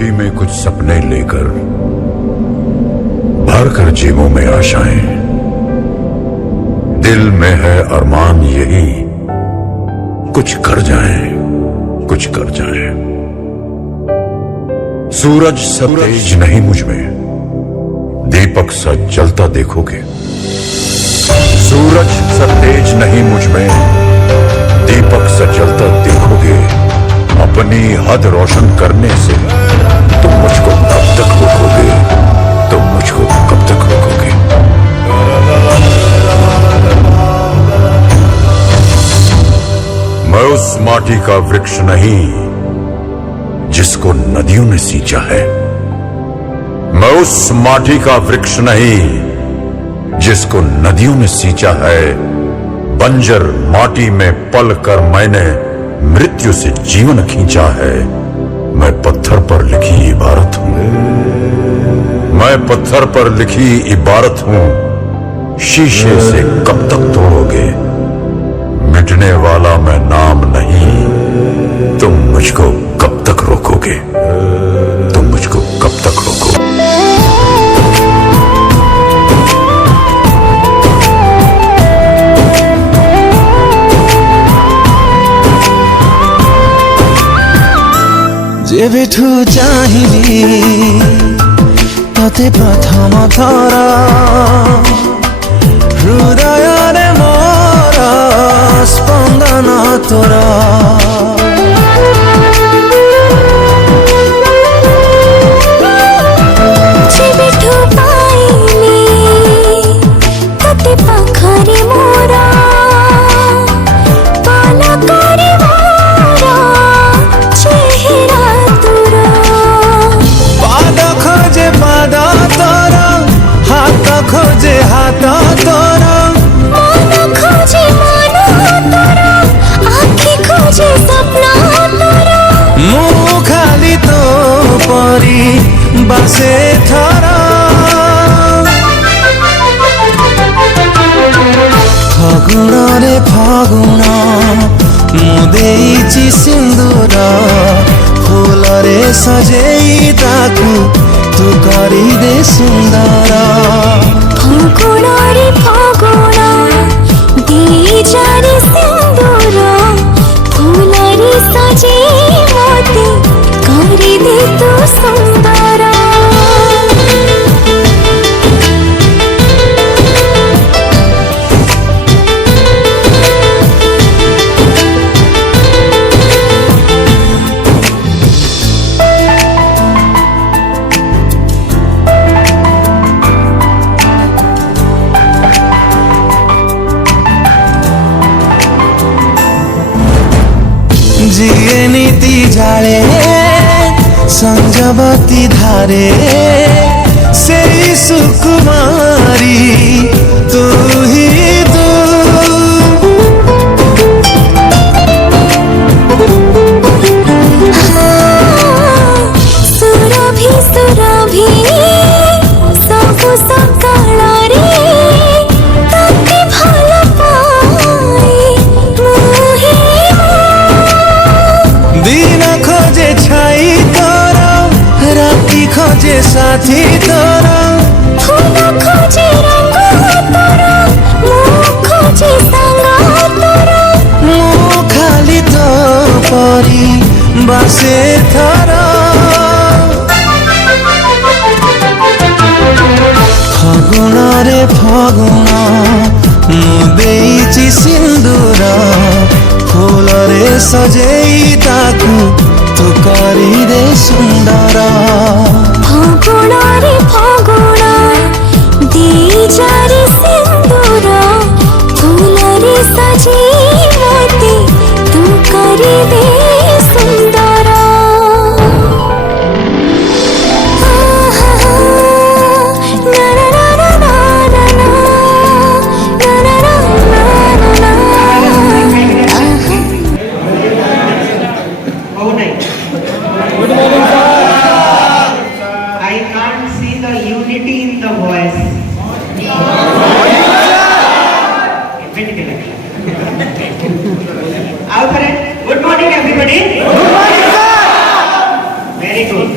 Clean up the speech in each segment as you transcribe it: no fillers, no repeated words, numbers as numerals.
मुट्ठी में कुछ सपने लेकर भर कर जेबों में आशाएं, दिल में है अरमान यही कुछ कर जाएं, कुछ कर जाएं। सूरज सा तेज नहीं मुझ में, दीपक सा जलता देखोगे। सूरज सा तेज नहीं मुझ में, दीपक सा जलता देखोगे। अपनी हद रोशन करने से तुम मुझको कब तक रोकोगे, तुम मुझको कब तक रोकोगे। मैं उस माटी का वृक्ष नहीं जिसको नदियों ने सींचा है। मैं उस माटी का वृक्ष नहीं जिसको नदियों ने सींचा है। बंजर माटी में पल कर मैंने मृत्यु से जीवन खींचा है। मैं पत्थर पर लिखी इबारत हूं, मैं पत्थर पर लिखी इबारत हूं। शीशे से कब तक तोड़ोगे, मिटने वाला मैं नाम नहीं। तुम मुझको कब तक रोकोगे, तुम मुझको कब तक रोकोगे। जेबेठू चाहिए तते प्रथम थर हृदय मोर स्पंदन तोर। जेबेठू पाइली तते पाखरे मोरा पालकरे मोरा चेहरा तोरा। पाद खोजे पाद तोर, हाथ खोजे हाथ तोर, मन खोजे मन तोरा, आँखी खोजे सपना तोरा। मुँह खाली तो परी बासे थर। फागुण रे फागुण मु देइछि सिंदूर, फूल रे सजेई ताकू तू करी दे सुंदर। फागुण रे फागुण देई जारे सिंदूर, फूल रे सजेई मोते करी दे तू सुंदर। जिए नीति जाले संजवती धारे से सुकुमारी तू ही तू। सुरभि सुरभि सब सकाळ रे तते भल पाए मोहि। दिन खोजे छाई तोर, राति खोजे साथी तोर, फूल खोजे रंग तोरा, मुँह खोजे संग तोरा। मुँह खाली तो परी बासे थर। फागुण रे फागुण मु देइछि सिंदूर, फूल रे सजेई ताकू तू करी दे सुंदर। फागुण रे फागुण देई जारे सिंदूर, फूल रे सजेई मोते तू करी दे सुंदर। I can't see the unity in the voice. Good morning, everybody. Good morning, sir. Very good.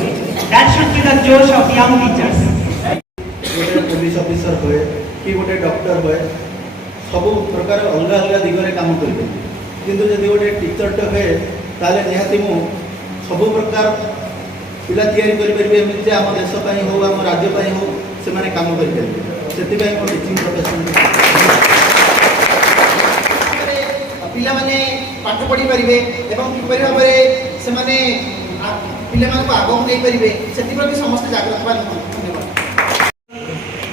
जोश of young teachers. गोटे पुलिस ऑफिसर हुए कि गोटे डॉक्टर हुए सब प्रकार अलग अलग दिगरे काम करेंगे किंतु जब गोटे टीचरटे हुए ताले निहाती मु सब प्रकार पिला तैयारी करेंगे एमती आम देशपाई हो आम राज्यपाई हो से काम करेंगे से मो टीचिंग प्रोफेशन पिला माने पाठ पढ़ी पारे एवं किपरि भाव से माने पिला मान को आगो नहीं पारे से समस्त जागृत धन्यवाद।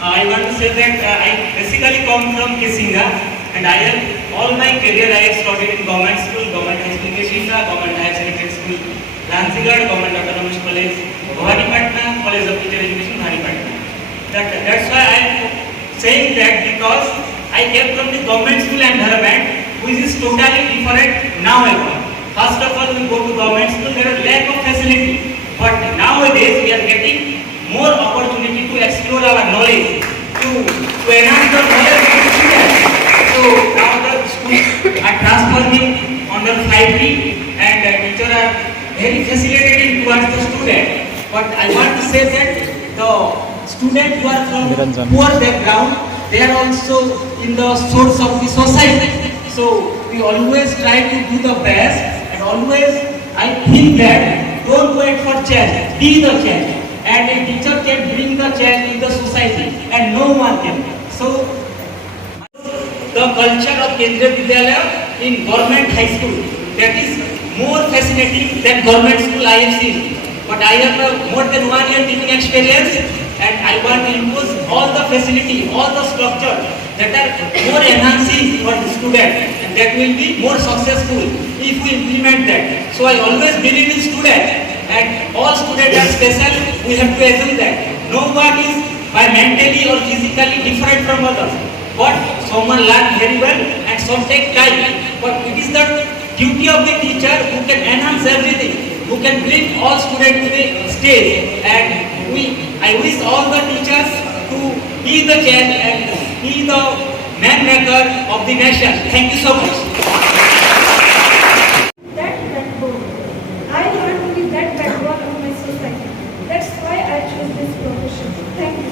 I want to say that I basically come from Kisinga and I have all my career I have studied in government school, government high school Kisinga, government higher secondary school Ranchigad, government autonomous college Bhawanipatna, college of teacher education Bhawanipatna. That's why I am saying that because I came from the government school environment which is totally different now. First of all, we go to government school, there is lack of facility, but nowadays we are getting more opportunity to explore our knowledge, to enhance the knowledge of the students. So now the schools are transforming under 5T and the teachers are very facilitating towards the student. But I want to say that the students who are from poor background, they are also in the source of the society. So we always try to do the best and always I think that don't wait for change, be the change. And a teacher can bring the change in the society and no one can. So the culture of Kendriya Vidyalaya in government high school, that is more fascinating than government school I have seen. But I have more than 1 year teaching experience and I want to impose all the facility, all the structure that are more enhancing for the student and that will be more successful if we implement that. So I always believe in students. And all students are special, we have to assume that. No one is by mentally or physically different from others. But someone learns very well and some take time. But it is the duty of the teacher who can enhance everything, who can bring all students to the stage. And I wish all the teachers to be the change and be the man maker of the nation. Thank you so much. That backbone. I want to be that backbone of my society. That's why I chose this profession. Thank you.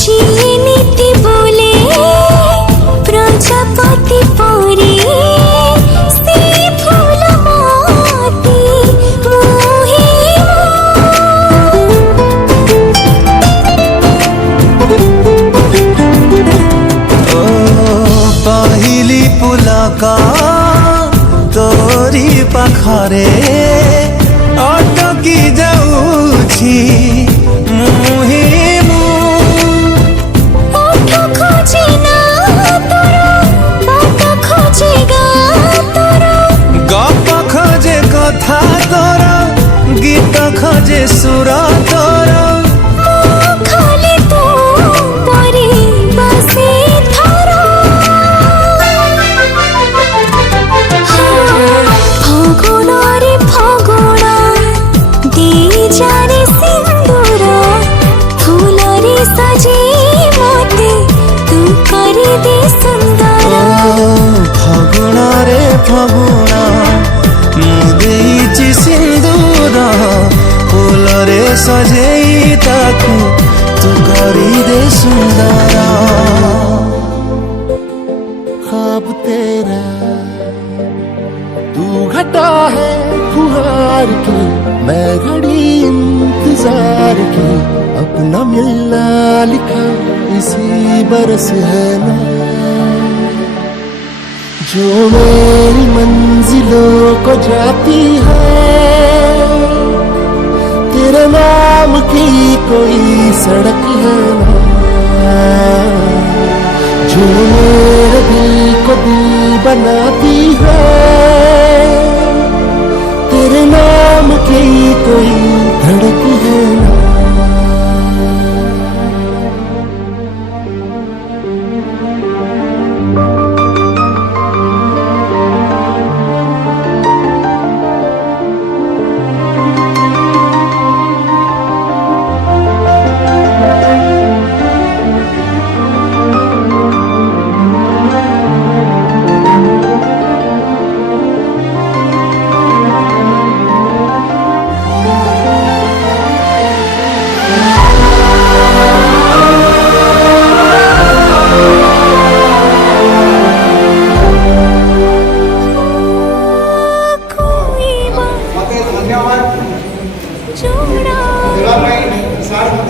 जिए नीति बोले प्रजापति परी से फूल मोती मोहे पहली पुलका तोरी पाखरे अटकी जाऊछी मुहे ओठ खोजे ना तोरा बात खोजे गा तोरा गप खोजे कथा तोर गीत खोजे सुर तोर खाली तू परी बसे थारा फागुना रे फागुना दे जारे सिंदूर फूल रे सजे मोते तू करी दे सुंदर फगुणा रे फगुणा मु देइछि सिंदूर फूल रे सजेई ताकू तू करी दे सुंदर ख्वाब तेरा तू घटा है फुहार की मैं घड़ी इंतजार की अपना मिलना लिखा इसी बरस है ना जो मेरी मंजिलों को जाती है तेरे नाम की कोई सड़क है ना जो मेरे दिल को दिल बनाती है तेरे नाम की कोई धड़क है ना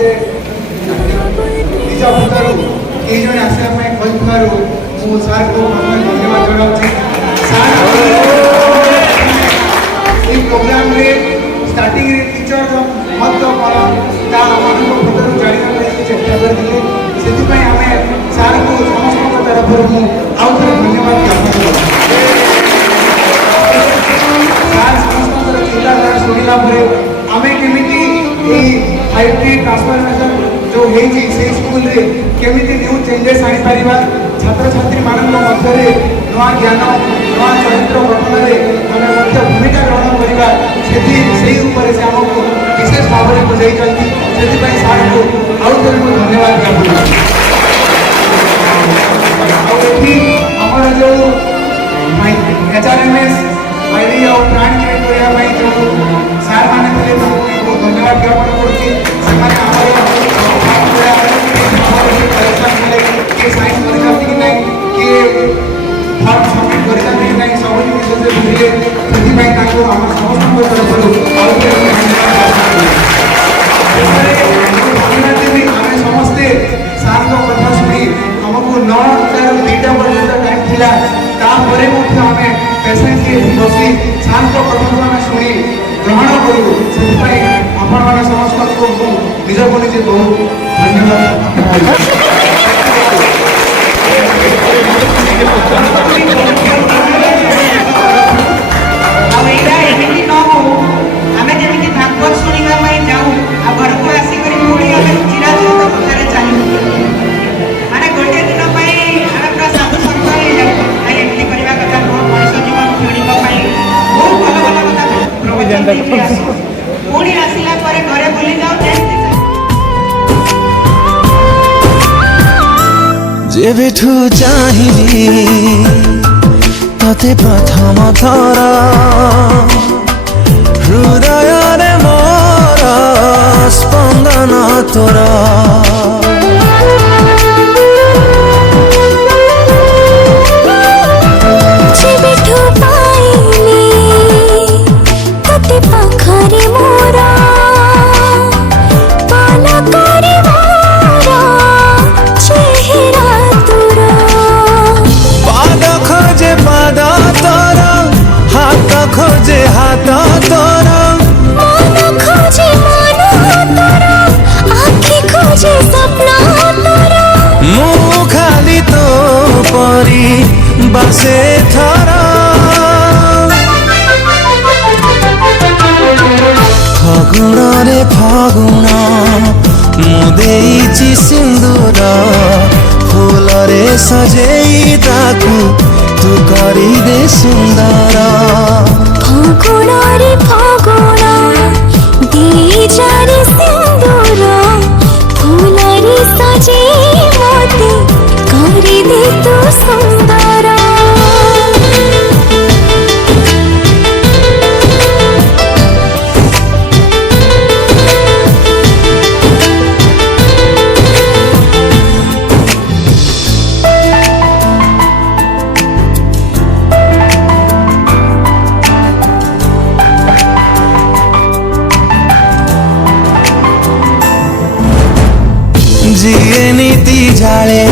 मत निज भूतर कई जन आसवाई कहू सार को धन्यवाद जनाऊँ प्रोग्राम स्टार्टिंग टीचर महत्व कौन जानने चेष्टा करते से आम सार को समस्त तरफ आउ थे धन्यवाद ज्ञापन सार समस्त चिंताधारा शुणिला आम केमी 5T ट्रांसफॉर्मेशन जो होती स्कूल रे केमी न्यू चेंजेस आनी पारिबा छात्र छात्री मानक मध्य नुआ ज्ञान नुआ चरित्र गठन में आम भूमिका ग्रहण करवा से आमको विशेष भाव में बुझाई से सार को आउ थे धन्यवाद ज्ञापन आमर जो HRMS आईडी और प्राण करने जो सार मैंने थे धन्यवाद ज्ञापन करुच्ची साइंस परीक्षा कि ना किए फॉर्म सबमिट कर सब जिन बुझे से आम समस्त तरफ आम समस्ते सार कथा शुणी आमको 9 ରୁ 2टा पर्यंत टाइम थिला तापर आम पेसेंटली बसी सार कथा आम शुणी ग्रहण करूँ से आपण मैंने समस्त को निज को निजे बहुत धन्यवाद एमती न हो आम जमी भागवत शुणा जाऊँ घर को आसिक चिराचरित कथार चाहूँ माने गोटे दिन आम पूरा साधु संत एमती करवा कथा नुह मनीष जीवन शुणापी बहुत भल भल कथा प्रवचन पुणी आसला घरे बुली जाऊ जेबेठू चाहिली तते प्रथम थर हृदय रे मोर स्पंदन तोरा खोजे हाथ तोरा मन खोजे मन तोरा आँखि खोजे सपना तोरा मुँह खाली तो परी बसे थरा फगुण रे फगुण मुदेची सिंदूर फूल रे सजेई ताकू तू करी दे सुंदर फगुण रे फगुण दीजारे सिंदूर फूल रे सजे मते करी दे तू सुंदर जिए नीति झाले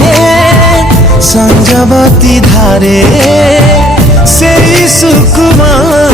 संजवती धारे से सुकुमार